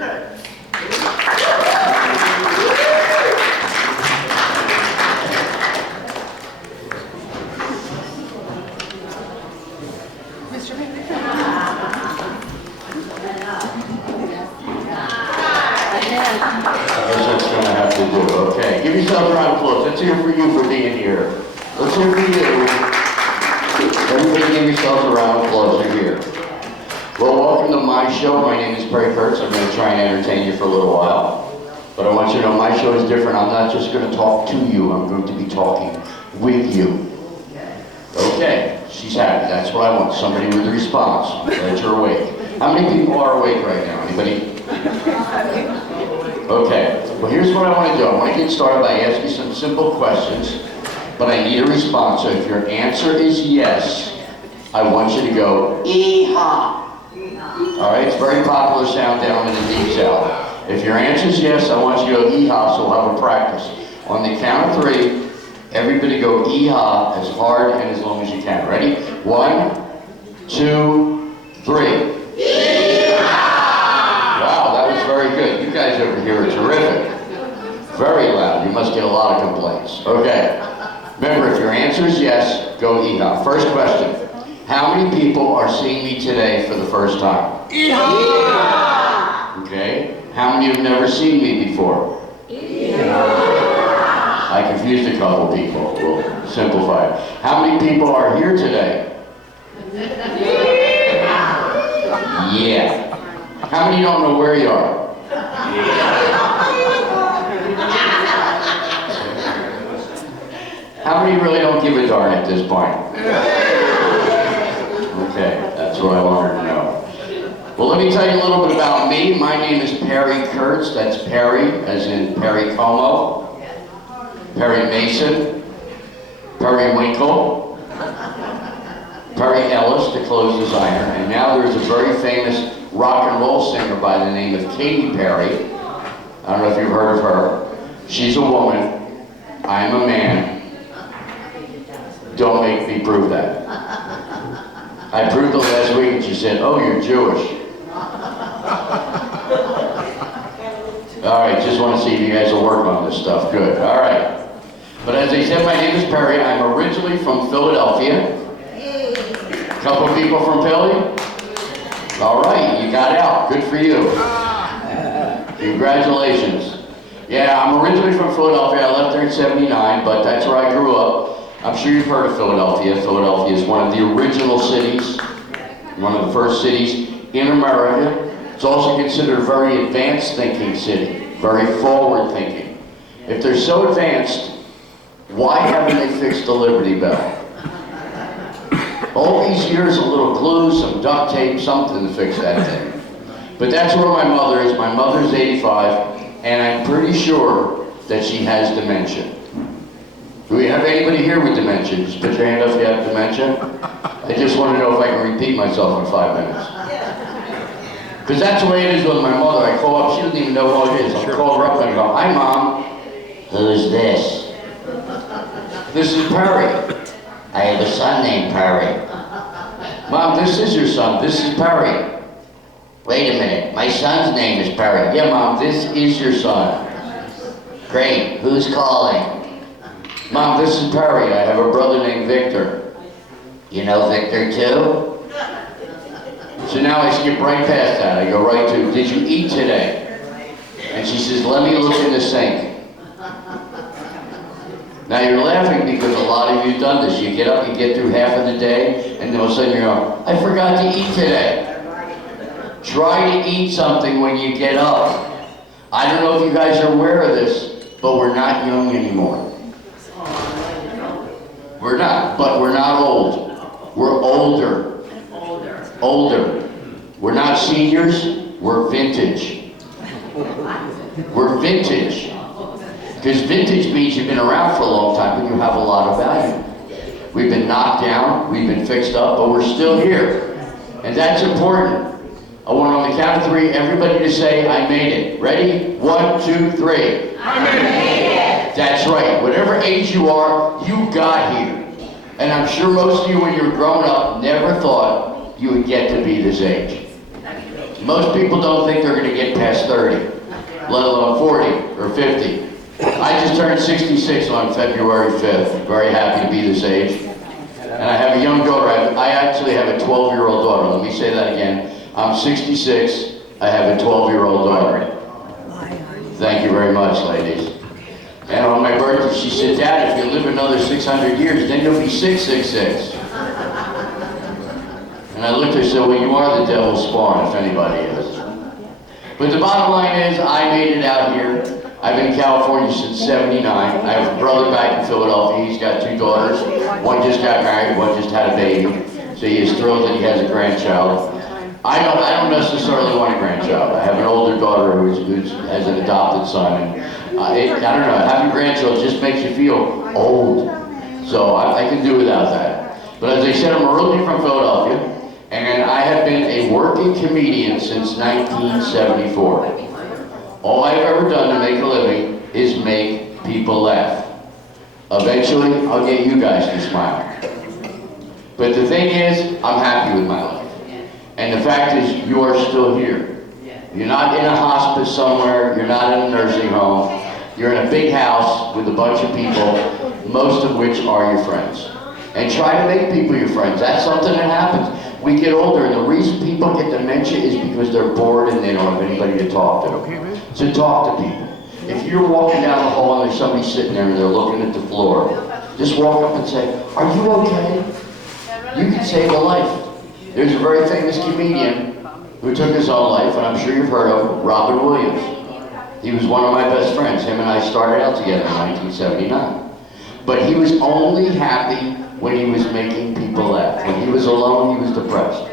Kurtz. Mr. I guess that's going to have to do. Okay, give yourself a round of applause. Let's hear for you for being here. Let's hear for you. Everybody give yourselves a round of applause. You're here. Well, welcome to my show. My name is Perry Kurtz. I'm going to try and entertain you for a little while. But I want you to know my show is different. I'm not just going to talk to you. I'm going to be talking with you. Okay, she's happy. That's what I want. Somebody with a response. That you're awake. How many people are awake right now? Anybody? Okay, well here's what I want to do. I want to get started by asking some simple questions, but I need a response. So if your answer is yes, I want you to go, ee-haw. All right, it's a very popular sound down in the deep south. If your answer is yes, I want you to go ee-haw, so we'll have a practice. On the count of 3, everybody go ee-haw as hard and as long as you can. Ready? 1, 2, 3. Wow, that was very good. You guys over here are terrific. Very loud. You must get a lot of complaints. Okay. Remember, if your answer is yes, go ee-haw. First question. How many people are seeing me today for the first time? Ee-haw! Okay. How many have never seen me before? Ee-haw! I confused a couple people. We'll simplify it. How many people are here today? Yeah. How many don't know where you are? How many really don't give a darn at this point? Okay, that's what I wanted to know. Well, let me tell you a little bit about me. My name is Perry Kurtz. That's Perry, as in Perry Como, Perry Mason, Perry Winkle, Perry Ellis, the clothes designer, and now there's a very famous rock and roll singer by the name of Katy Perry. I don't know if you've heard of her. She's a woman. I'm a man. Don't make me prove that. I proved it last week and she said, oh, you're Jewish. All right, just want to see if you guys will work on this stuff. Good, all right. But as I said, my name is Perry. I'm originally from Philadelphia. A couple of people from Philly? All right, you got out. Good for you. Congratulations. Yeah, I'm originally from Philadelphia. I left there in '79, but that's where I grew up. I'm sure you've heard of Philadelphia. Philadelphia is one of the original cities, one of the first cities in America. It's also considered a very advanced thinking city, very forward thinking. If they're so advanced, why haven't they fixed the Liberty Bell? All these years, a little glue, some duct tape, something to fix that thing. But that's where my mother is. My mother's 85, and I'm pretty sure that she has dementia. Do we have anybody here with dementia? Just put your hand up if you have dementia. I just want to know if I can repeat myself in 5 minutes. Because that's the way it is with my mother. I call up, she doesn't even know who it is. I'll call her up and I go, hi Mom. Who's this? This is Perry. I have a son named Perry. Mom, this is your son. This is Perry. Wait a minute. My son's name is Perry. Yeah, Mom, this is your son. Great. Who's calling? Mom, this is Perry. I have a brother named Victor. You know Victor too? So now I skip right past that. I go right to, did you eat today? And she says, let me look in the sink. Now you're laughing because a lot of you have done this. You get up, you get through half of the day, and then all of a sudden you're going, I forgot to eat today. Try to eat something when you get up. I don't know if you guys are aware of this, but we're not young anymore. We're not, but we're not old. We're older. Older. We're not seniors, we're vintage. We're vintage. Because vintage means you've been around for a long time and you have a lot of value. We've been knocked down, we've been fixed up, but we're still here. And that's important. I want on the count of 3, everybody to say, I made it. Ready? 1, 2, 3. I made it. That's right. Whatever age you are, you got here. And I'm sure most of you, when you were growing up, never thought you would get to be this age. Most people don't think they're going to get past past 30, let alone 40 or 50. I just turned 66 on February 5th. Very happy to be this age. And I have a young daughter. I actually have a 12-year-old daughter. Let me say that again. I'm 66. I have a 12-year-old daughter. Thank you very much, ladies. And on my birthday, she said, Dad, if you live another 600 years, then you'll be 666. And I looked at her and said, well, you are the devil's spawn, if anybody is. But the bottom line is, I made it out here. I've been in California since '79. I have a brother back in Philadelphia. He's got 2 daughters. One just got married, one just had a baby. So he is thrilled that he has a grandchild. I don't necessarily want a grandchild. I have an older daughter who has an adopted son. And I don't know, having grandchildren just makes you feel old. So I can do without that. But as I said, I'm originally from Philadelphia, and I have been a working comedian since 1974. All I've ever done to make a living is make people laugh. Eventually, I'll get you guys to smile. But the thing is, I'm happy with my life. And the fact is, you are still here. You're not in a hospice somewhere, you're not in a nursing home. You're in a big house with a bunch of people, most of which are your friends. And try to make people your friends. That's something that happens. We get older, and the reason people get dementia is because they're bored and they don't have anybody to talk to. So talk to people. If you're walking down the hall and there's somebody sitting there and they're looking at the floor, just walk up and say, are you okay? You can save a life. There's a very famous comedian who took his own life, and I'm sure you've heard of Robin Williams. He was one of my best friends. Him and I started out together in 1979. But he was only happy when he was making people laugh. When he was alone, he was depressed.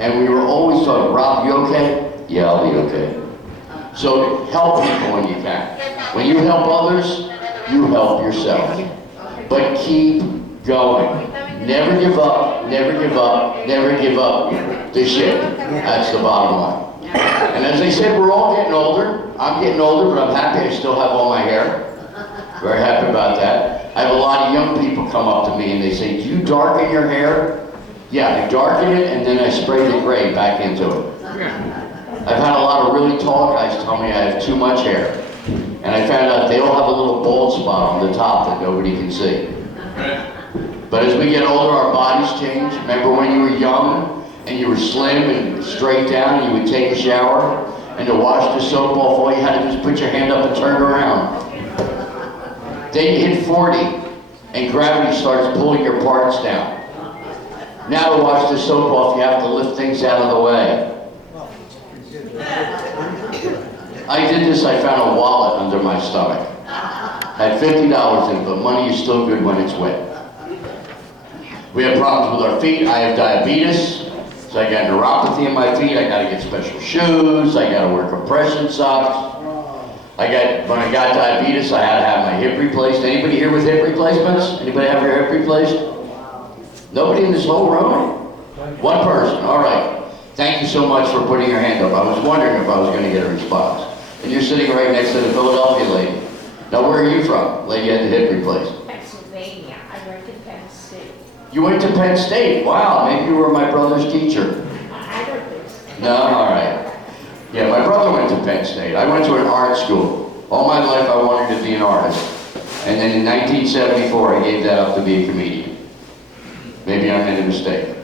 And we were always talking, Rob, you okay? Yeah, I'll be okay. So help people when you can. When you help others, you help yourself. But keep going. Never give up, never give up, never give up the ship. That's the bottom line. And as I said, we're all getting older. I'm getting older, but I'm happy I still have all my hair. Very happy about that. I have a lot of young people come up to me and they say, do you darken your hair? Yeah, I darken it and then I spray the gray back into it. I've had a lot of really tall guys tell me I have too much hair. And I found out they all have a little bald spot on the top that nobody can see. But as we get older, our bodies change. Remember when you were young and you were slim and straight down and you would take a shower and to wash the soap off, all you had to do was put your hand up and turn around. Then you hit 40 and gravity starts pulling your parts down. Now to wash the soap off, you have to lift things out of the way. I did this, I found a wallet under my stomach. Had $50 in it, but money is still good when it's wet. We have problems with our feet. I have diabetes, so I got neuropathy in my feet. I gotta get special shoes. I gotta wear compression socks. When I got diabetes, I had to have my hip replaced. Anybody here with hip replacements? Anybody have your hip replaced? Nobody in this whole room? One person, all right. Thank you so much for putting your hand up. I was wondering if I was gonna get a response. And you're sitting right next to the Philadelphia lady. Now, where are you from? Lady had the hip replaced. Pennsylvania. I went to Penn State. You went to Penn State. Wow, maybe you were my brother's teacher. I don't think so. No, all right. Yeah, my brother went to Penn State. I went to an art school. All my life I wanted to be an artist. And then in 1974, I gave that up to be a comedian. Maybe I made a mistake.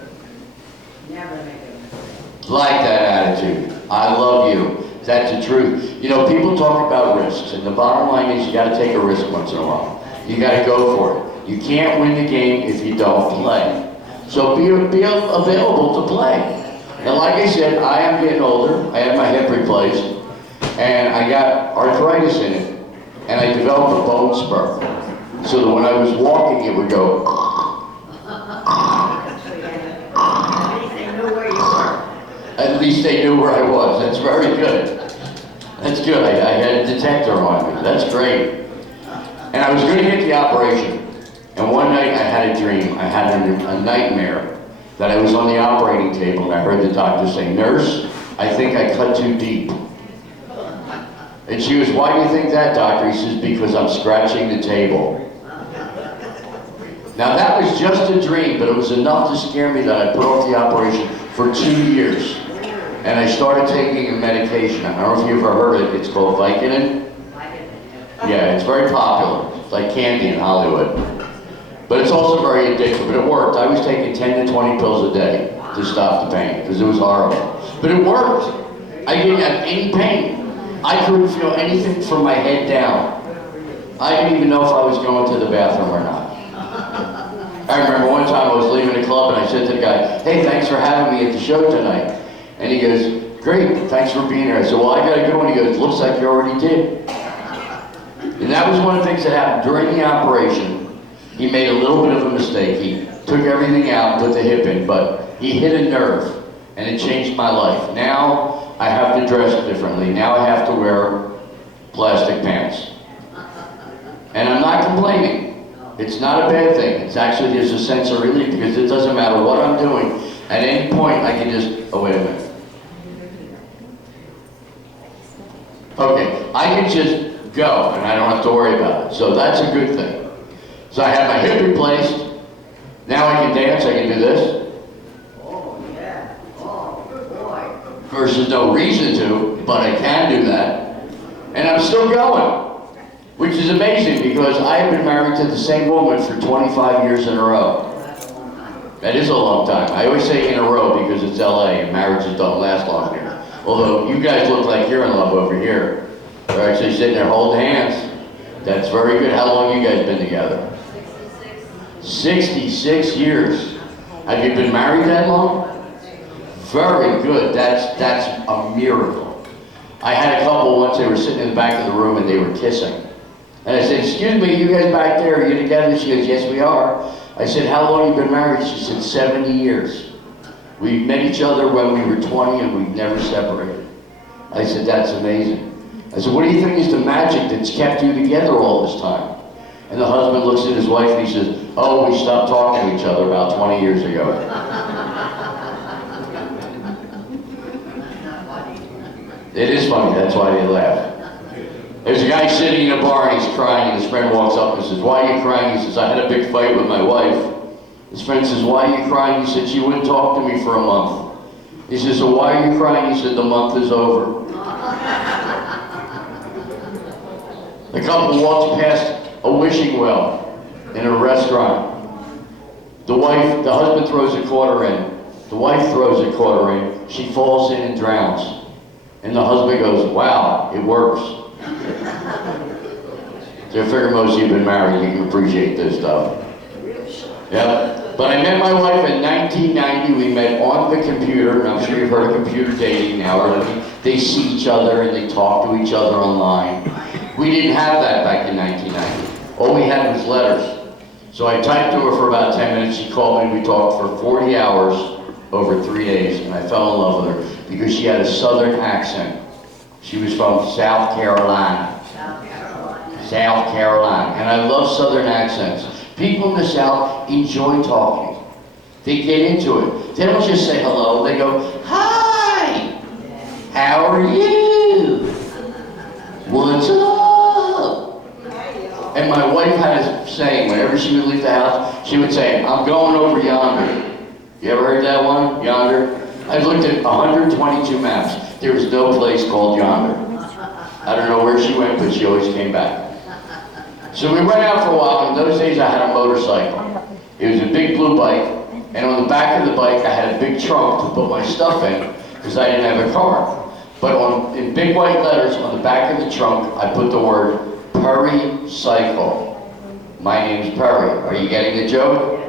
Never make a mistake. Like that attitude. I love you. That's the truth. You know, people talk about risks, and the bottom line is you got to take a risk once in a while. You got to go for it. You can't win the game if you don't play. So be available to play. And like I said, I am getting older. I had my hip replaced, and I got arthritis in it, and I developed a bone spur. So that when I was walking, it would go. At least they knew where I was. That's very good. That's good. I had a detector on me. That's great. And I was going to get the operation. And one night I had a dream. I had a nightmare that I was on the operating table and I heard the doctor say, "Nurse, I think I cut too deep." And she was, "Why do you think that, doctor?" He says, "Because I'm scratching the table." Now that was just a dream, but it was enough to scare me that I put off the operation for 2 years. And I started taking a medication. I don't know if you ever heard it. It's called Vicodin. Yeah, it's very popular. It's like candy in Hollywood. But it's also very addictive, but it worked. I was taking 10 to 20 pills a day to stop the pain, because it was horrible. But it worked. I didn't have any pain. I couldn't feel anything from my head down. I didn't even know if I was going to the bathroom or not. I remember one time I was leaving the club and I said to the guy, hey, thanks for having me at the show tonight. And he goes, great, thanks for being here. I said, well, I gotta go. And he goes, looks like you already did. And that was one of the things that happened during the operation. He made a little bit of a mistake. He took everything out, put the hip in, but he hit a nerve, and it changed my life. Now I have to dress differently. Now I have to wear plastic pants. And I'm not complaining. It's not a bad thing. It's actually just a sense of relief, because it doesn't matter what I'm doing. At any point, I can just, oh, wait a minute. Okay, I can just go, and I don't have to worry about it. So that's a good thing. So I have my hip replaced. Now I can dance, I can do this. Oh, yeah. Oh, good boy. Of course, there's no reason to, but I can do that. And I'm still going, which is amazing, because I've been married to the same woman for 25 years in a row. That is a long time. I always say in a row because it's LA and marriages don't last long here. Although you guys look like you're in love over here. They're actually sitting there holding hands. That's very good. How long you guys been together? 66 years. Have you been married that long? Very good. That's a miracle. I had a couple once, they were sitting in the back of the room and they were kissing. And I said, excuse me, you guys back there, are you together? She goes, yes, we are. I said, how long have you been married? She said, 70 years. We met each other when we were 20 and we've never separated. I said, that's amazing. I said, what do you think is the magic that's kept you together all this time? And the husband looks at his wife and he says, oh, we stopped talking to each other about 20 years ago. It is funny, that's why they laugh. There's a guy sitting in a bar and he's crying, and his friend walks up and says, why are you crying? He says, I had a big fight with my wife. His friend says, why are you crying? He said, she wouldn't talk to me for a month. He says, so why are you crying? He said, the month is over. The couple walks past a wishing well in a restaurant. The husband throws a quarter in. The wife throws a quarter in. She falls in and drowns. And the husband goes, wow, it works. So I figure most of you have been married, you can appreciate this stuff. Yeah. But I met my wife in 1990. We met on the computer, and I'm sure you've heard of computer dating now, or they see each other and they talk to each other online. We didn't have that back in 1990. All we had was letters. So I typed to her for about 10 minutes. She called me. We talked for 40 hours over 3 days, and I fell in love with her because she had a southern accent. She was from South Carolina. South Carolina. And I love southern accents. People in the South enjoy talking. They get into it. They don't just say hello. They go, hi, how are you? What's up? And my wife had a saying, whenever she would leave the house, she would say, I'm going over yonder. You ever heard that one? Yonder? I've looked at 122 maps. There was no place called yonder. I don't know where she went, but she always came back. So we went out for a while. In those days I had a motorcycle. It was a big blue bike, and on the back of the bike I had a big trunk to put my stuff in because I didn't have a car. But in big white letters on the back of the trunk I put the word Perry Cycle. My name's Perry. Are you getting the joke?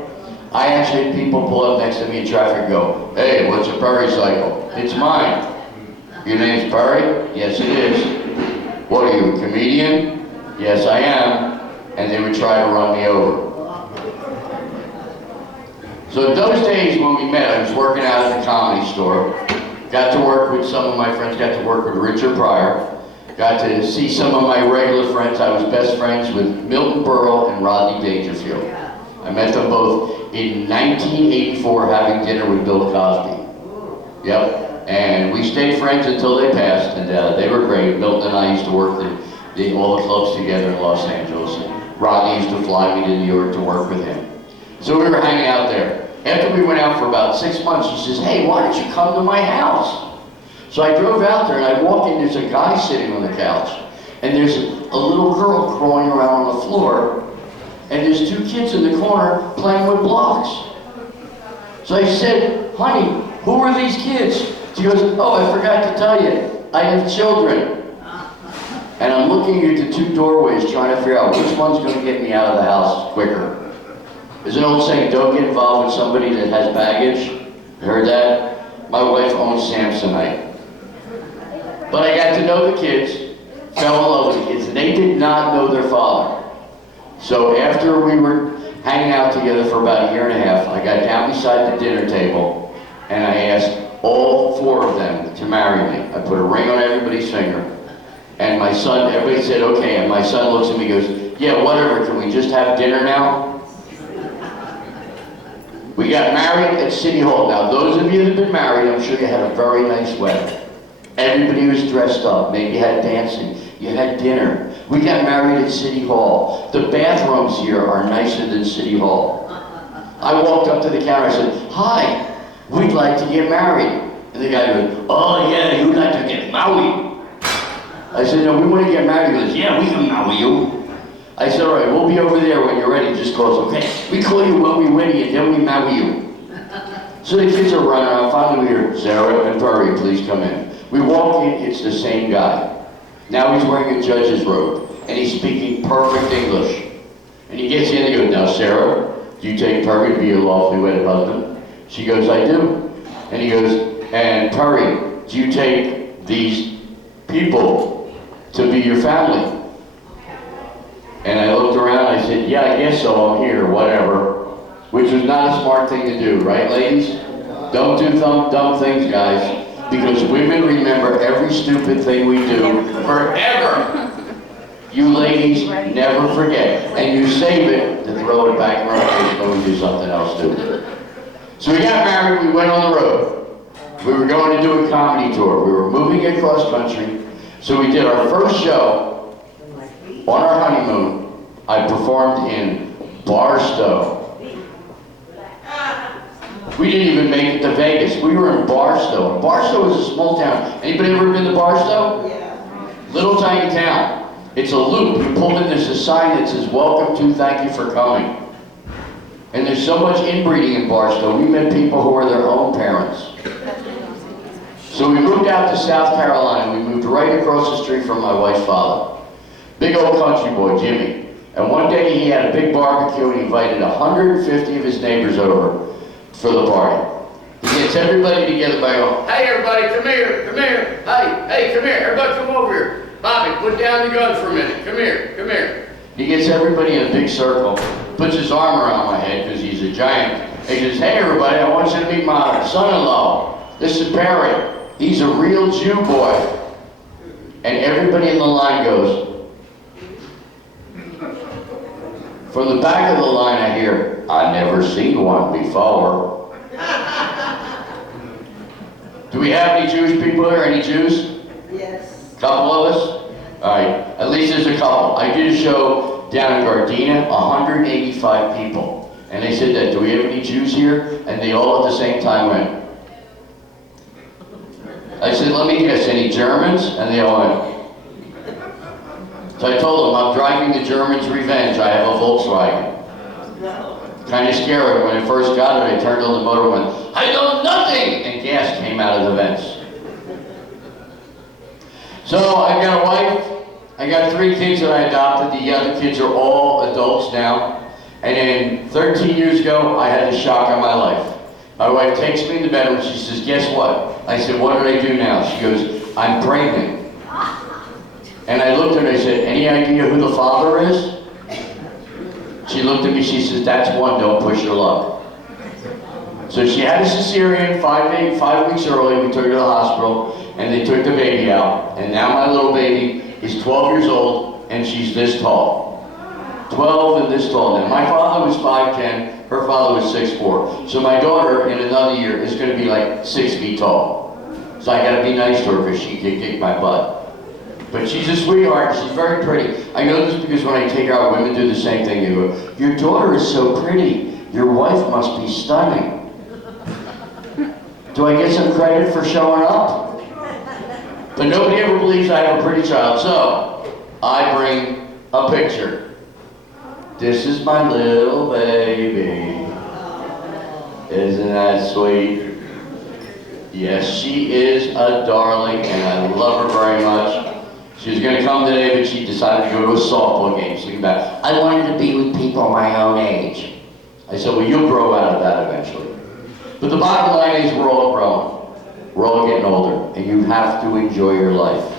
I actually had people pull up next to me in traffic and go, hey, what's a Perry Cycle? It's mine. Your name's Perry? Yes, it is. What are you, a comedian? Yes, I am. And they would try to run me over. So those days when we met, I was working out at the Comedy Store. Got to work with some of my friends, got to work with Richard Pryor. Got to see some of my regular friends. I was best friends with Milton Berle and Rodney Dangerfield. I met them both in 1984 having dinner with Bill Cosby. Yep. And we stayed friends until they passed, and they were great. Milton and I used to work all the clubs together in Los Angeles. And Rodney used to fly me to New York to work with him. So we were hanging out there. After we went out for about 6 months, he says, hey, why don't you come to my house? So I drove out there and I walk in, there's a guy sitting on the couch. And there's a little girl crawling around on the floor. And there's two kids in the corner playing with blocks. So I said, honey, who are these kids? She goes, oh, I forgot to tell you, I have children. And I'm looking at the two doorways trying to figure out which one's going to get me out of the house quicker. There's an old saying, don't get involved with somebody that has baggage. You heard that? My wife owns Samsonite. But I got to know the kids, fell in love with the kids, and they did not know their father. So after we were hanging out together for about a year and a half, I got down beside the dinner table and I asked all four of them to marry me. I put a ring on everybody's finger. And my son, everybody said, okay, and my son looks at me and goes, yeah, whatever, can we just have dinner now? We got married at City Hall. Now, those of you that have been married, I'm sure you had a very nice wedding. Everybody was dressed up, maybe you had dancing, you had dinner. We got married at City Hall. The bathrooms here are nicer than City Hall. I walked up to the counter, I said, hi, we'd like to get married. And the guy goes, oh yeah, you'd like to get married. I said, no, we want to get married. He goes, yeah, we can marry you. I said, all right, we'll be over there when you're ready. Just call us, okay? We call you when we win you, then we marry you. So the kids are running around. Finally we hear, Sarah and Perry, please come in. We walk in, it's the same guy. Now he's wearing a judge's robe, and he's speaking perfect English. And he gets in and he goes, now Sarah, do you take Perry to be your lawfully wedded husband? She goes, I do. And he goes, and Perry, do you take these people to be your family? And I looked around, I said, yeah, I guess so, I'm here, whatever. Which was not a smart thing to do, right, ladies? Don't do dumb things, guys. Because women remember every stupid thing we do forever. You ladies never forget. And you save it to throw it back around when we do something else stupid. So we got married, we went on the road. We were going to do a comedy tour. We were moving across country. So we did our first show on our honeymoon. I performed in Barstow. We didn't even make it to Vegas. We were in Barstow. Barstow is a small town. Anybody ever been to Barstow? Yeah. Little tiny town. It's a loop. You pull in, there's a sign that says, welcome to, thank you for coming. And there's so much inbreeding in Barstow. We met people who are their own parents. So we moved out to South Carolina. We moved right across the street from my wife's father. Big old country boy, Jimmy. And one day he had a big barbecue and he invited 150 of his neighbors over for the party. He gets everybody together by going, hey everybody, come here, hey, come here, everybody come over here. Bobby, put down the gun for a minute, come here. He gets everybody in a big circle, puts his arm around my head because he's a giant. He says, hey everybody, I want you to meet my son-in-law. This is Perry. He's a real Jew boy. And everybody in the line goes. From the back of the line I hear, I never seen one before. Do we have any Jewish people here? Any Jews? Yes. Couple of us? All right, at least there's a couple. I did a show down in Gardena, 185 people. And they said that, do we have any Jews here? And they all at the same time went. I said, let me guess, any Germans? And they all went. So I told them, I'm driving the Germans' revenge. I have a Volkswagen. Kind of scary. When I first got it, I turned on the motor and went, I know nothing! And gas came out of the vents. So I got a wife. I got 3 kids that I adopted. The other kids are all adults now. And then 13 years ago, I had a shock in my life. My wife takes me in the bedroom. She says, guess what? I said, what did I do now? She goes, I'm pregnant. And I looked at her and I said, any idea who the father is? She looked at me, she says, that's one, don't push your luck. So she had a cesarean 5 weeks early. We took her to the hospital and they took the baby out. And now my little baby is 12 years old and she's this tall. 12 and this tall. Now my father was 5'10", her father was 6'4". So my daughter in another year is going to be like 6 feet tall. So I got to be nice to her because she can kick my butt. But she's a sweetheart, she's very pretty. I know this because when I take her out, women do the same thing. They go, your daughter is so pretty. Your wife must be stunning. Do I get some credit for showing up? But nobody ever believes I have a pretty child, so I bring a picture. This is my little baby. Isn't that sweet? Yes, she is a darling, and I love her very much. She was going to come today, but she decided to go to a softball game. So back. I wanted to be with people my own age. I said, well, you'll grow out of that eventually. But the bottom line is we're all growing. We're all getting older, and you have to enjoy your life.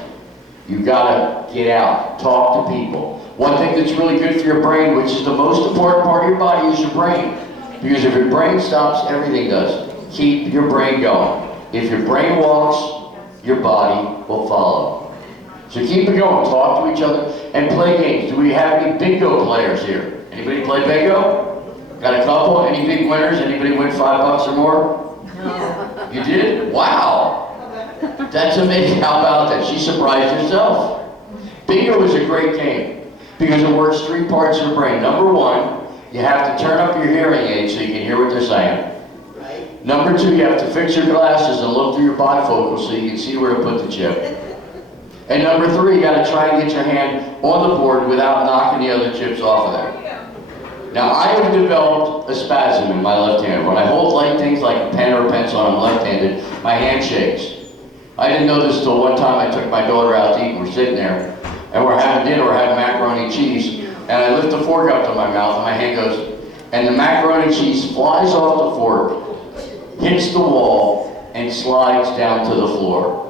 You gotta get out, talk to people. One thing that's really good for your brain, which is the most important part of your body, is your brain. Because if your brain stops, everything does. Keep your brain going. If your brain walks, your body will follow. So keep it going, talk to each other, and play games. Do we have any bingo players here? Anybody play bingo? Got a couple? Any big winners? Anybody win $5 or more? No. You did? Wow. That's amazing. How about that? She surprised herself. Bingo is a great game because it works 3 parts of your brain. Number 1, you have to turn up your hearing aid so you can hear what they're saying. Right. Number 2, you have to fix your glasses and look through your bifocals so you can see where to put the chip. And number 3, you got to try and get your hand on the board without knocking the other chips off of there. Now, I have developed a spasm in my left hand. When I hold light things like a pen or a pencil and I'm left-handed, my hand shakes. I didn't know this till one time I took my daughter out to eat, and we're sitting there, and we're having dinner, we're having macaroni and cheese, and I lift the fork up to my mouth, and my hand goes, and the macaroni and cheese flies off the fork, hits the wall, and slides down to the floor.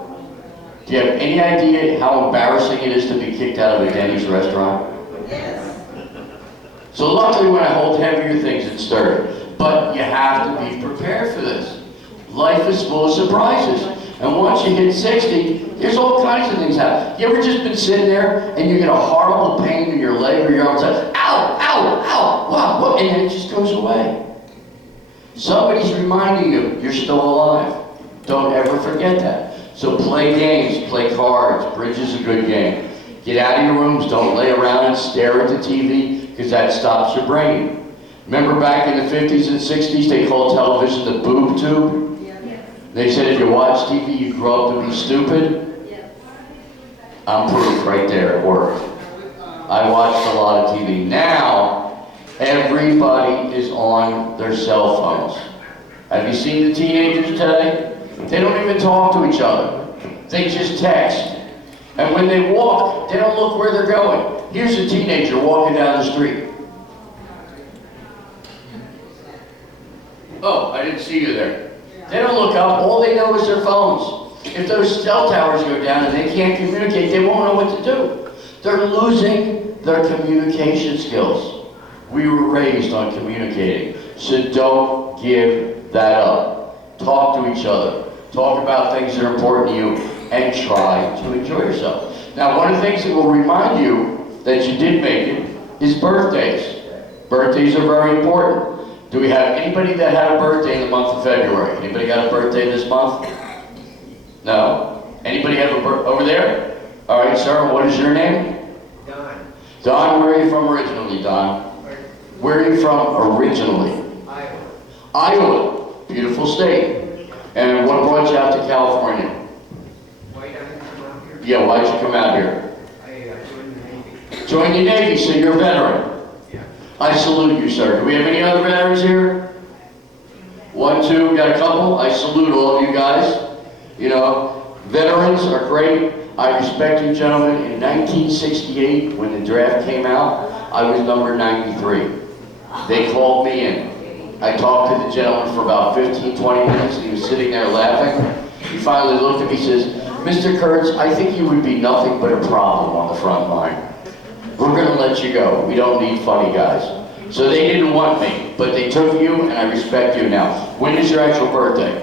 Do you have any idea how embarrassing it is to be kicked out of a Denny's restaurant? Yes. So luckily when I hold heavier things, it's sturdy. But you have to be prepared for this. Life is full of surprises. And once you hit 60, there's all kinds of things happen. You ever just been sitting there and you get a horrible pain in your leg or your arm, ow, ow, ow, wow, and then it just goes away. Somebody's reminding you you're still alive. Don't ever forget that. So play games, play cards. Bridge is a good game. Get out of your rooms, don't lay around and stare at the TV, because that stops your brain. Remember back in the 50s and 60s, they called television the boob tube? Yeah. They said if you watch TV, you grow up to be stupid? Yeah. I'm proof right there, it worked. I watched a lot of TV. Now, everybody is on their cell phones. Have you seen the teenagers today? They don't even talk to each other. They just text. And when they walk, they don't look where they're going. Here's a teenager walking down the street. Oh, I didn't see you there. They don't look up. All they know is their phones. If those cell towers go down and they can't communicate, they won't know what to do. They're losing their communication skills. We were raised on communicating. So don't give that up. Talk to each other. Talk about things that are important to you. And try to enjoy yourself. Now, one of the things that will remind you that you did make it is birthdays. Birthdays are very important. Do we have anybody that had a birthday in the month of February? Anybody got a birthday this month? No? Anybody have a birthday over there? All right, sir, what is your name? Don. Don, where are you from originally, Don? Where are you from originally? Iowa. Iowa, beautiful state. And what brought you out to California? Yeah, why'd you come out here? I joined the Navy. Joined the Navy, so you're a veteran. Yeah. I salute you, sir. Do we have any other veterans here? 1, 2, got a couple? I salute all of you guys. You know, veterans are great. I respect you, gentlemen. In 1968, when the draft came out, I was number 93. They called me in. I talked to the gentleman for about 15, 20 minutes, and he was sitting there laughing. He finally looked at me and says, Mr. Kurtz, I think you would be nothing but a problem on the front line. We're going to let you go. We don't need funny guys. So they didn't want me, but they took you, and I respect you now. When is your actual birthday?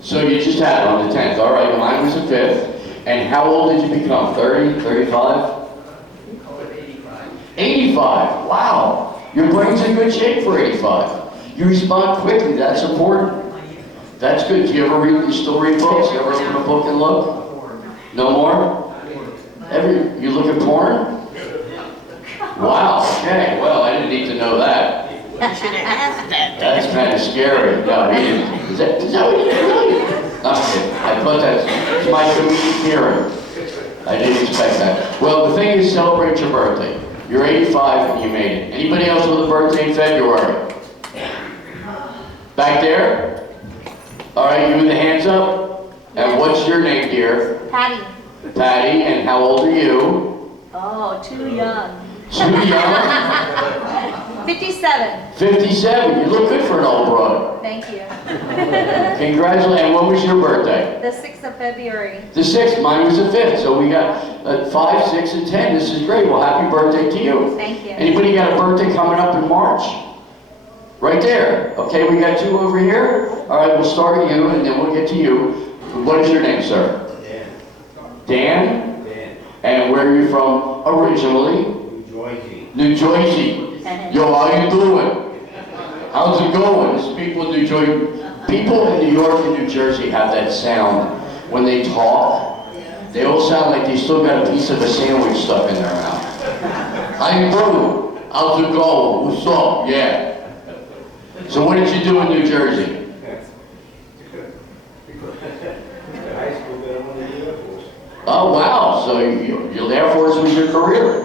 So you just had it on the 10th. All right, mine was the 5th. And how old did you become? 30, 35? 85. Wow. Your brain's in good shape for 85. You respond quickly. That's important. That's good. Do you ever read, you still read books? You ever open a book and look? No more? You look at porn? Wow, okay. Well, I didn't need to know that. You should have asked that. That's kind of scary. No, he didn't. Is that what you did, really? I'm kidding. I thought that's my comedic hearing. I didn't expect that. Well, the thing is, celebrate your birthday. You're 85 and you made it. Anybody else with a birthday in February? Back there? All right, you with the hands up. And what's your name, dear? Patty. Patty, and how old are you? Oh, too young. Too young? 57. 57. You look good for an old broad. Thank you. Congratulations. And when was your birthday? The 6th of February. The 6th. Mine was the 5th. So we got 5, 6, and 10. This is great. Well, happy birthday to you. Thank you. Anybody got a birthday coming up in March? Right there. Okay, we got 2 over here. All right, we'll start with you, and then we'll get to you. What is your name, sir? Dan? Dan. And where are you from originally? New Jersey. New Jersey. Yo, how you doing? How's it going? This people in New Jersey. People in New York and New Jersey have that sound when they talk. They all sound like they still got a piece of a sandwich stuck in their mouth. How you doing? How's it going? What's up? Yeah. So what did you do in New Jersey? High school, but I went to the Air Force. Oh, wow. So your Air Force was your career.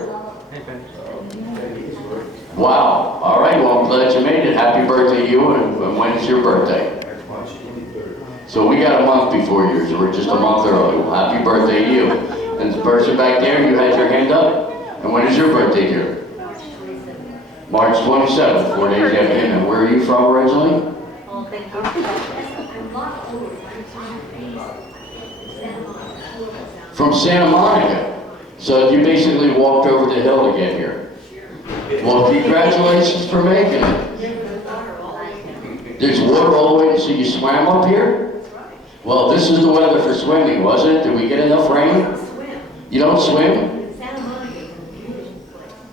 Wow. All right. Well, I'm glad you made it. Happy birthday to you. And when is your birthday? March 23rd. So we got a month before yours. So we're just a month early. Well, happy birthday to you. And the person back there, you had your hand up. And when is your birthday, dear? March 27th, 4 days after him. And where are you from originally? Oh, thank you. From Santa Monica. So you basically walked over the hill to get here. Well, congratulations for making it. There's water all the way, so you swam up here? Well, this is the weather for swimming, wasn't it? Did we get enough rain? You don't swim?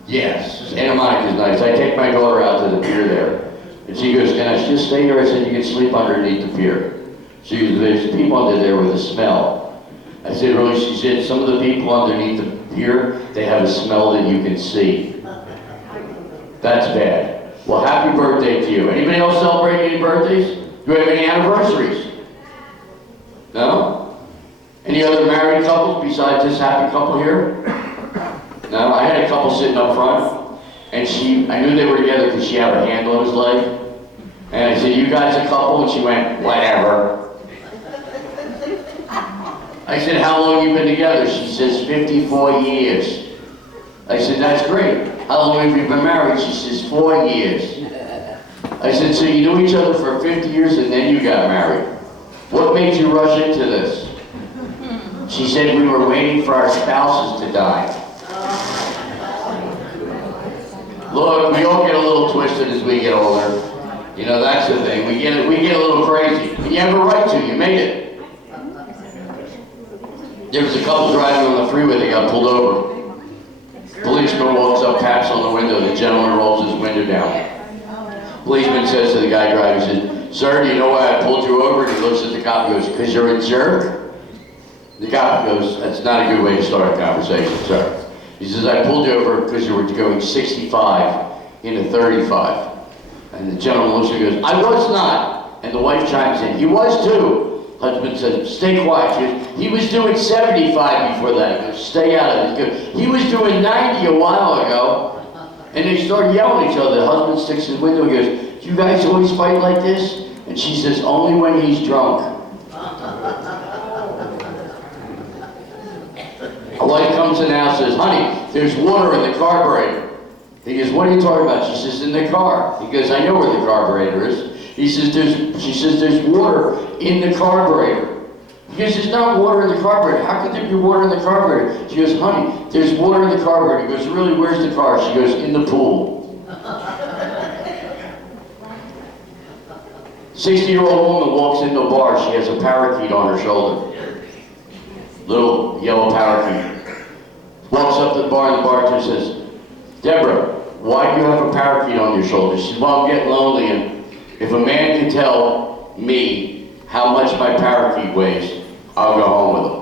Yes, Santa Monica's nice. I take my daughter out to the pier there. And she goes, can I just stay here? I said, you can sleep underneath the pier. She goes, there's people under there with a smell. I said, really? She said, some of the people underneath the pier, they have a smell that you can see. That's bad. Well, happy birthday to you. Anybody else celebrate any birthdays? Do we have any anniversaries? No? Any other married couples besides this happy couple here? No? I had a couple sitting up front, and I knew they were together because she had her hand on his leg. And I said, you guys a couple? And she went, whatever. I said, how long you been together? She says, 54 years. I said, that's great. How long have you been married? She says, 4 years. I said, so you knew each other for 50 years and then you got married. What made you rush into this? She said, we were waiting for our spouses to die. Look, we all get a little twisted as we get older. You know, that's the thing. We get a little crazy. And you have a right to. You made it. There was a couple driving on the freeway, they got pulled over. Policeman walks up, taps on the window, the gentleman rolls his window down. Policeman says to the guy driving, he says, sir, do you know why I pulled you over? And he looks at the cop and goes, because you're a jerk? The cop goes, that's not a good way to start a conversation, sir. He says, I pulled you over because you were going 65 into 35. And the gentleman looks and goes, I was not. And the wife chimes in, he was too. Husband said, stay quiet. She goes, he was doing 75 before that. He goes, stay out of it. He goes, he was doing 90 a while ago. And they start yelling at each other. The husband sticks his window and goes, do you guys always fight like this? And she says, only when he's drunk. A wife comes in now and says, honey, there's water in the carburetor. He goes, what are you talking about? She says, in the car. He goes, I know where the carburetor is. She says, there's water in the carburetor. He goes, there's not water in the carburetor. How could there be water in the carburetor? She goes, honey, there's water in the carburetor. He goes, really, where's the car? She goes, in the pool. 60-year-old woman walks into a bar. She has a parakeet on her shoulder. Little yellow parakeet. Walks up to the bar and the bartender says, Deborah, why do you have a parakeet on your shoulder? She says, well, I'm getting lonely, and if a man can tell me how much my parakeet weighs, I'll go home with him.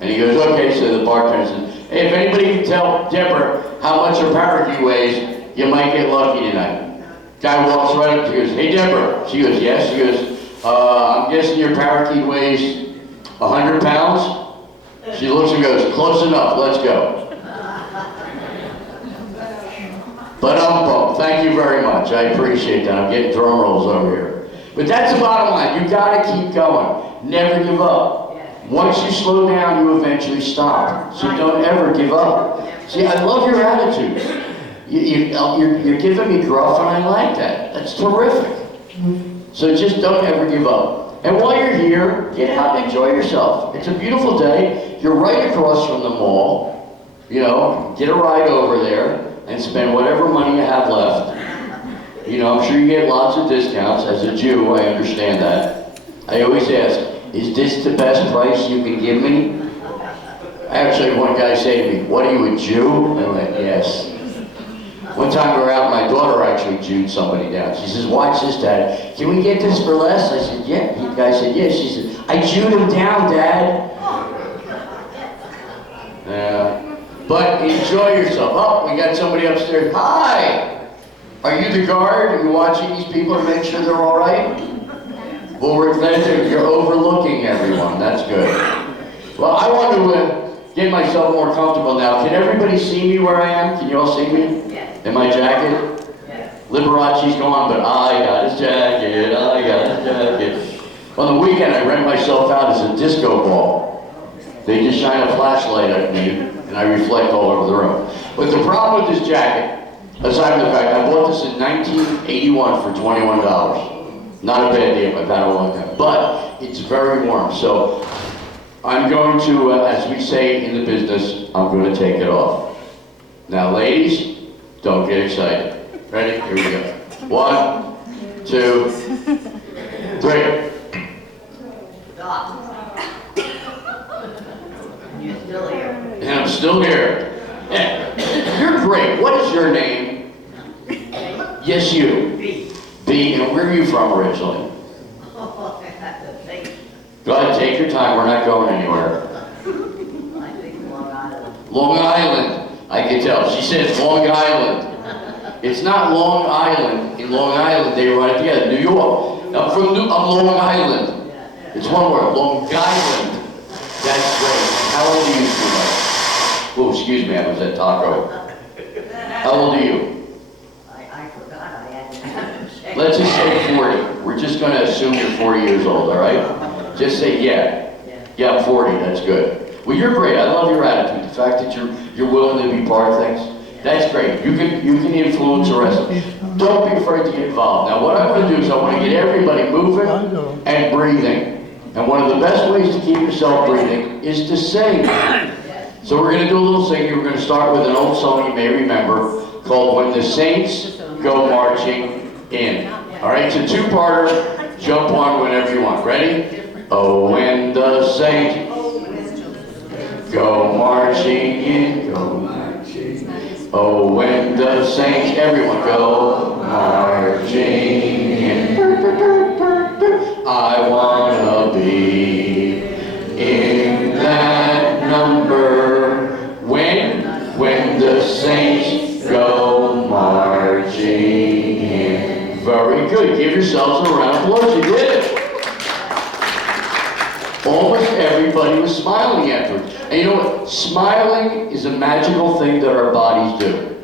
And he goes, okay, so the bartender says, hey, if anybody can tell Deborah how much her parakeet weighs, you might get lucky tonight. Guy walks right up to her, he goes, hey, Deborah. She goes, yes. She goes, I'm guessing your parakeet weighs 100 pounds? She looks and goes, close enough, let's go. But thank you very much. I appreciate that. I'm getting drum rolls over here. But that's the bottom line. You gotta keep going. Never give up. Once you slow down, you eventually stop. So don't ever give up. See, I love your attitude. You're giving me gruff, and I like that. That's terrific. So just don't ever give up. And while you're here, get out and enjoy yourself. It's a beautiful day. You're right across from the mall. You know, get a ride over there and spend whatever money you have left. You know, I'm sure you get lots of discounts. As a Jew, I understand that. I always ask, is this the best price you can give me? I actually had one guy say to me, what are you, a Jew? I went, yes. One time we were out, my daughter actually Jewed somebody down. She says, watch this, Dad. Can we get this for less? I said, yeah. The guy said, yes. She said, I Jewed him down, Dad. Yeah. But enjoy yourself. Oh, we got somebody upstairs. Hi! Are you the guard? Are you watching these people to make sure they're all right? Well, we're glad that you're overlooking everyone. That's good. Well, I want to get myself more comfortable now. Can everybody see me where I am? Can you all see me? In my jacket? Liberace's gone, but I got his jacket, I got his jacket. On the weekend, I rent myself out as a disco ball. They just shine a flashlight at me, and I reflect all over the room. But the problem with this jacket, aside from the fact I bought this in 1981 for $21. Not a bad deal, I've had it a long time. But it's very warm, so I'm going to, as we say in the business, I'm going to take it off. Now, ladies, don't get excited. Ready? Here we go. 1, 2, 3. Stop. You're still here. And I'm still here. Yeah. You're great. What is your name? Yes, you. B. B. And where are you from originally? Oh, I have to think. Go ahead, take your time. We're not going anywhere. I think Long Island. Long Island. I can tell. She says Long Island. It's not Long Island. In Long Island, they run it together. New York. I'm Long Island. It's one word. Long Island. That's great. How old are you, sweetheart? Oh, excuse me. I was at Taco. How old are you? I forgot I had to check. Let's just say 40. We're just going to assume you're 40 years old, all right? Just say, yeah. Yeah, I'm 40. That's good. Well, you're great. I love your attitude. The fact that you're willing to be part of things. That's great. You can influence the rest of it. Don't be afraid to get involved. Now, what I want to do is I want to get everybody moving and breathing. And one of the best ways to keep yourself breathing is to sing. So we're going to do a little singing. We're going to start with an old song you may remember called When the Saints Go Marching In. All right, it's a two-parter. Jump on whenever you want. Ready? Oh, when the saints go marching in, go marching. Oh, when the saints, everyone go marching in. I wanna be in that number when the saints go marching in. Very good. Give yourselves a round of applause. You did it. Almost everybody was smiling afterwards. And you know what? Smiling is a magical thing that our bodies do.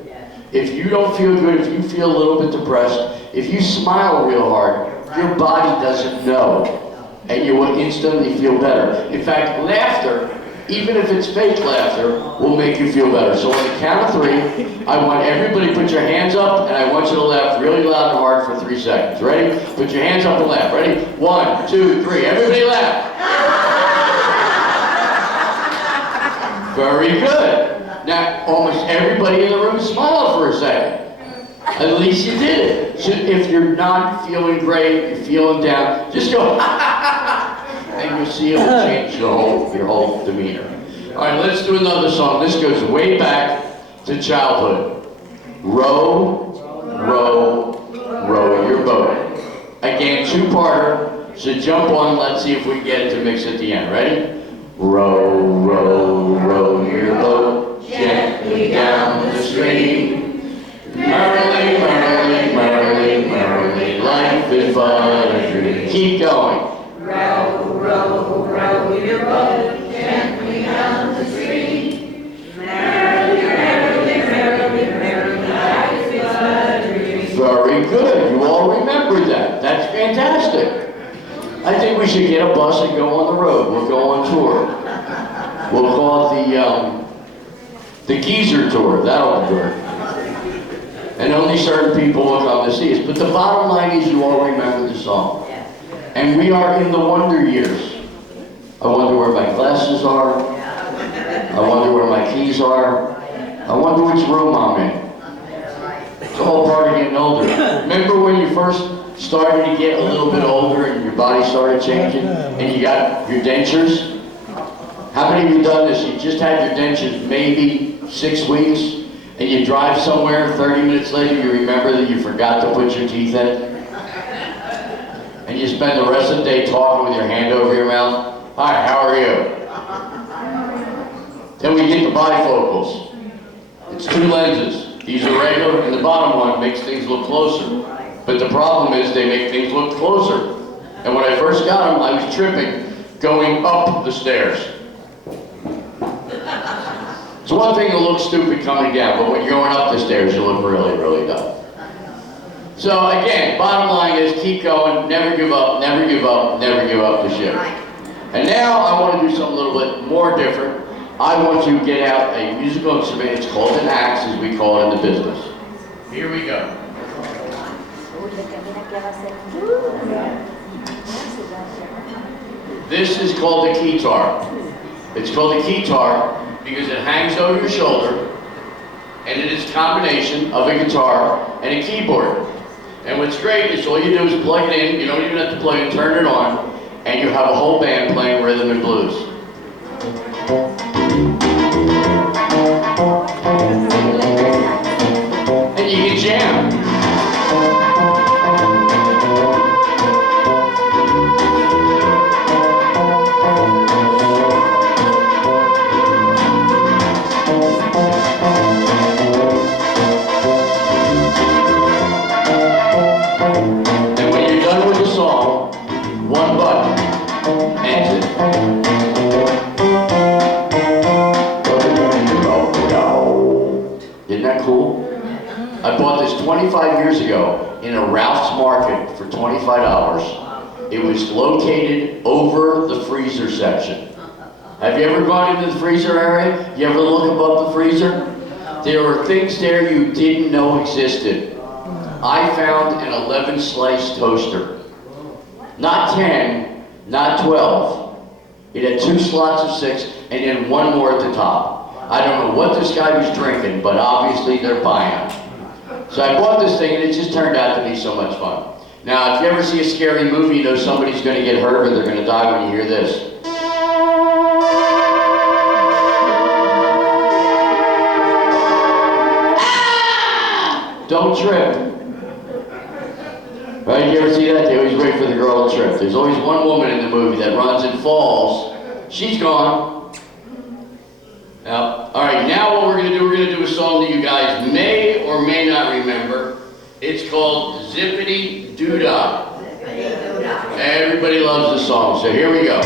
If you don't feel good, if you feel a little bit depressed, if you smile real hard, your body doesn't know. And you will instantly feel better. In fact, laughter, even if it's fake laughter, will make you feel better. So on the count of 3, I want everybody to put your hands up, and I want you to laugh really loud and hard for 3 seconds. Ready? Put your hands up and laugh. Ready? 1, 2, 3. Everybody laugh. Very good. Now, almost everybody in the room smiled for a second. At least you did it. So if you're not feeling great, you're feeling down, just go, and you'll see it will change your whole demeanor. All right, let's do another song. This goes way back to childhood. Row, row, row your boat. Again, two-parter, so jump on, let's see if we can get it to mix at the end. Ready? Row, row, row your boat gently down the stream. Merrily, merrily, merrily, merrily, life is but a dream. Keep going. bus and go on the road. We'll go on tour. We'll call it the Geezer Tour. That'll be good. And only certain people will come to see us. But the bottom line is you all remember the song. And we are in the wonder years. I wonder where my glasses are. I wonder where my keys are. I wonder which room I'm in. It's all part of getting older. Remember when you first started to get a little bit older and your body started changing and you got your dentures? How many of you done this? You just had your dentures maybe 6 weeks and you drive somewhere, 30 minutes later you remember that you forgot to put your teeth in? And you spend the rest of the day talking with your hand over your mouth. Hi, how are you? Then we get the bifocals. It's 2 lenses. These are regular, and the bottom one makes things look closer. But the problem is they make things look closer. And when I first got them, I was tripping going up the stairs. It's one thing to look stupid coming down, but when you're going up the stairs, you look really, really dumb. So again, bottom line is keep going, never give up, never give up, never give up the ship. And now I want to do something a little bit more different. I want to get out a musical instrument. It's called an axe, as we call it in the business. Here we go. This is called a keytar. It's called a keytar because it hangs over your shoulder, and it is a combination of a guitar and a keyboard. And what's great is all you do is plug it in. You don't even have to plug it, turn it on, and you have a whole band playing rhythm and blues. And you can jam. And when you're done with the song, one button ends it. Isn't that cool? I bought this 25 years ago in a Ralph's Market for $25. It was located over the freezer section. Have you ever gone into the freezer area? You ever look above the freezer? There were things there you didn't know existed. I found an 11-slice toaster. Not 10, not 12. It had 2 slots of 6 and then one more at the top. I don't know what this guy was drinking, but obviously they're buying. So I bought this thing and it just turned out to be so much fun. Now, if you ever see a scary movie, you know somebody's going to get hurt or they're going to die when you hear this. Ah! Don't trip. Right, you ever see that? They always wait for the girl to trip. There's always one woman in the movie that runs and falls. She's gone. Now, all right, now what we're going to do a song that you guys may or may not remember. It's called Zippity Doo-Dah. Everybody loves the song, so here we go.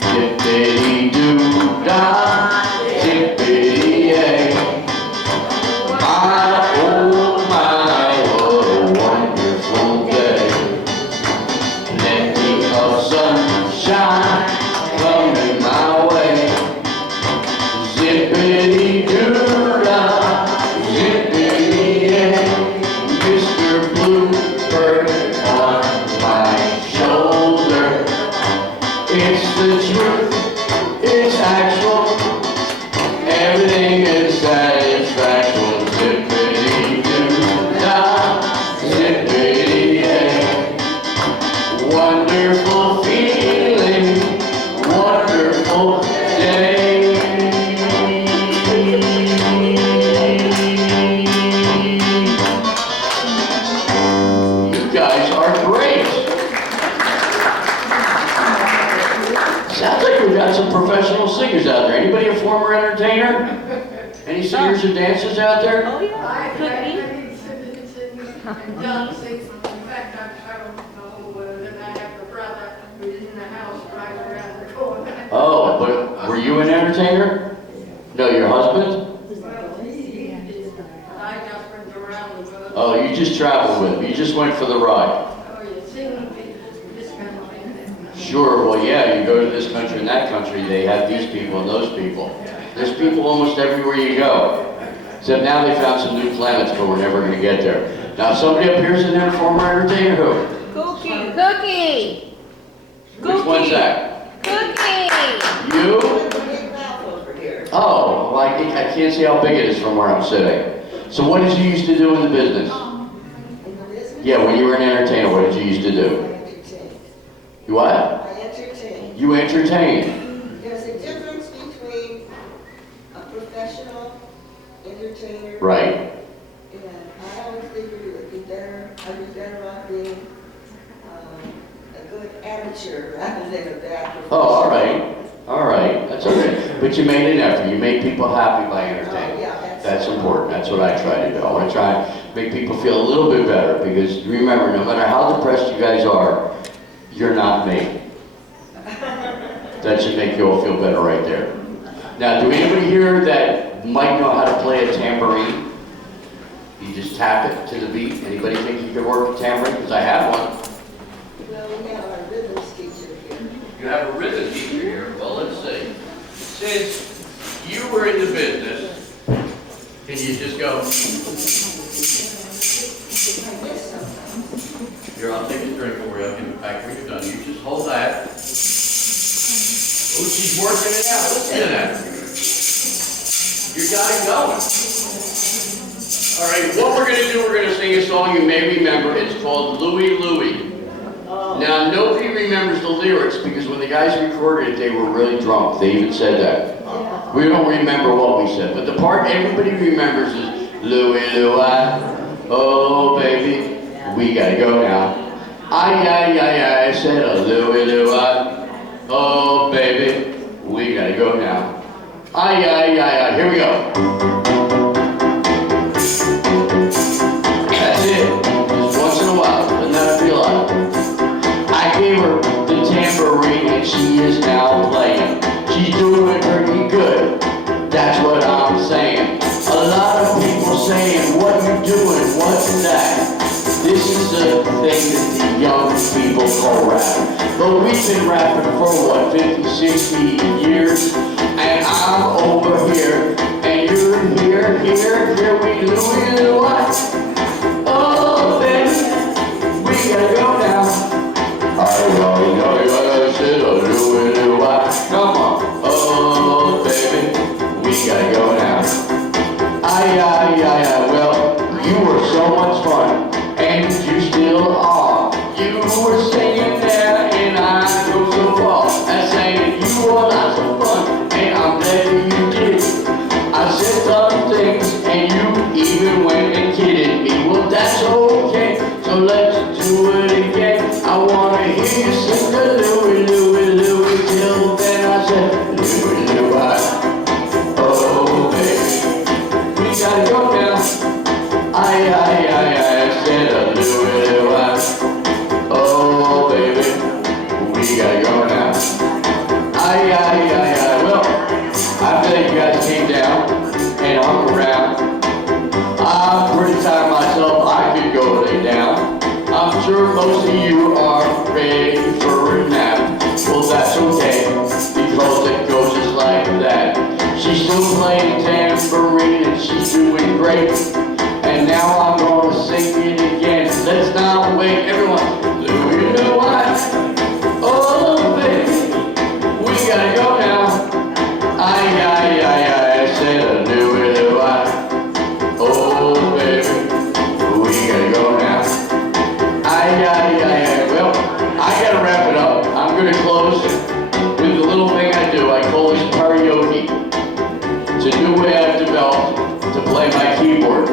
Zippity Doo-Dah, zippity yay. Oh my, what a wonderful day. Plenty of sunshine coming my way. Zippity doo-dah, zippity yay. Mr. Bluebird on my shoulder. It's the truth, it's actual. Everything is satisfactual. Zippity doo-dah, zippity yay. Wonderful feeling. Wonderful day. You guys are great. Sounds like we've got some professional singers out there. Anybody a former entertainer? Any singers or dancers out there? Oh, yeah. Could be. John sings. In fact, I don't know whether I have a brother who's in the house right around the corner. Oh, but were you an entertainer? No, your husband? Well, he did. I just went around the world. Oh, you just traveled with him. You just went for the ride. Oh, you sing sure, well, yeah, you go to this country and that country, they have these people and those people. There's people almost everywhere you go. Except now they found some new planets, but we're never gonna get there. Now, if somebody up here's an informer entertainer, who? Cookie. Cookie. Which one's that? Cookie. You? Big mouth over here. Oh, well, I can't see how big it is from where I'm sitting. So what did you used to do in the business? In the business? Yeah, when you were an entertainer, what did you used to I do? entertain. You what? I entertain. You entertained. There's a difference between a professional entertainer. Right. And I always figured it would be better, I'd be better off being a good amateur rather than a bad professional. Oh, all right. All right. That's okay. But you made an effort. You made people happy by entertaining. Yeah, That's important. That's what I try to do. I want to try and make people feel a little bit better because remember, no matter how depressed you guys are, you're not me. That should make you all feel better right there. Now, do anybody here that might know how to play a tambourine? You just tap it to the beat. Anybody think you could work a tambourine? Because I have one. Well, we have our rhythms teacher here. You have a rhythm teacher here. Well, let's see. Since you were in the business, can you just go? I guess sometimes. Here, I'll take a drink for you. I'll give it back when you're done. You just hold that. Oh, she's working it out. Listen to that. You got it going. All right, what we're going to do, we're going to sing a song you may remember. It's called Louie Louie. Now, nobody remembers the lyrics because when the guys recorded it, they were really drunk. They even said that. We don't remember what we said, but the part everybody remembers is Louie Louie, oh baby, we gotta go now. I said a Louie Louie, oh baby, we gotta go now. Here we go. That's it, just once in a while, doesn't that feel like? I gave her the tambourine and she is now playing. She's doing pretty good, that's what I'm saying. A lot of people saying, what you doing, what's that? This is the thing that the young people call rap. But we've been rapping for what, 50, 60 years? And I'm over here, and you're here we Louie what? Oh, baby, we gotta go now. I said a Louie what? Come on, oh, baby, we gotta go now. Well, you were so much fun, and you still are. You were singing there, and I go so far as saying you were lots of fun, and I'm glad you did. I said some things, and you even went and kidded me. Well, that's okay, so let's do it again. I wanna hear you sing the Louie Louie Louie. Till then I said Louie Louie, oh baby, we gotta go now. I said a Louie Louie, oh baby, we gotta go now. Well, I'm glad you guys came down and hung around. I'm pretty tired myself, I could go lay down. I'm sure most of you are ready for a nap. Well, that's okay, because it goes just like that. She's still playing tambourine and she's doing great. And now I'm gonna sing it again. Let's not wait, everyone. Louie Louie, oh baby, we gotta go now. I said a Louie Louie, oh baby, we gotta go now. Well, I gotta wrap it up. I'm gonna close with a little thing I do. I call this karaoke. It's a new way I've developed to play my keyboard.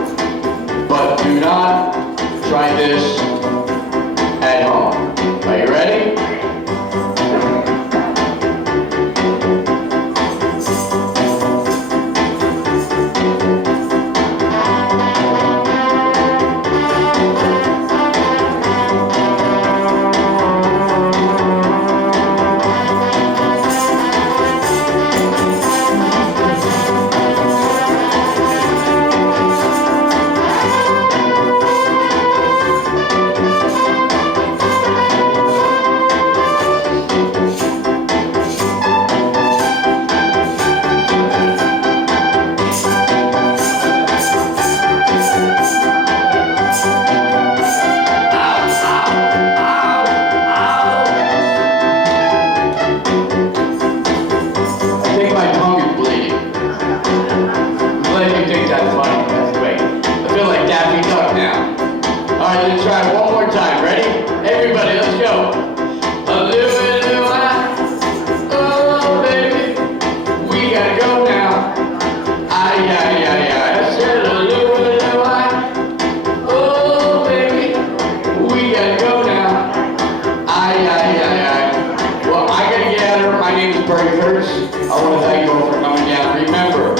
my name is Kurtz. I want to thank you all for coming down. Remember,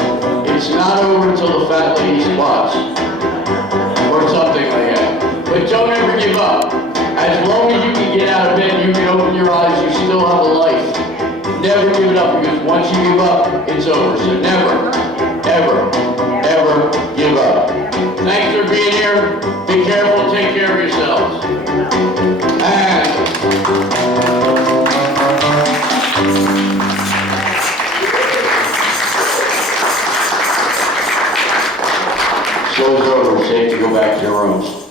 it's not over until the fat lady squats, or something like that. But don't ever give up. As long as you can get out of bed, you can open your eyes, you still have a life. Never give it up, because once you give up, it's over. So never, ever, ever give up. Thanks for being here. Be careful, take care of yourselves. And show's over, safe to go back to your rooms.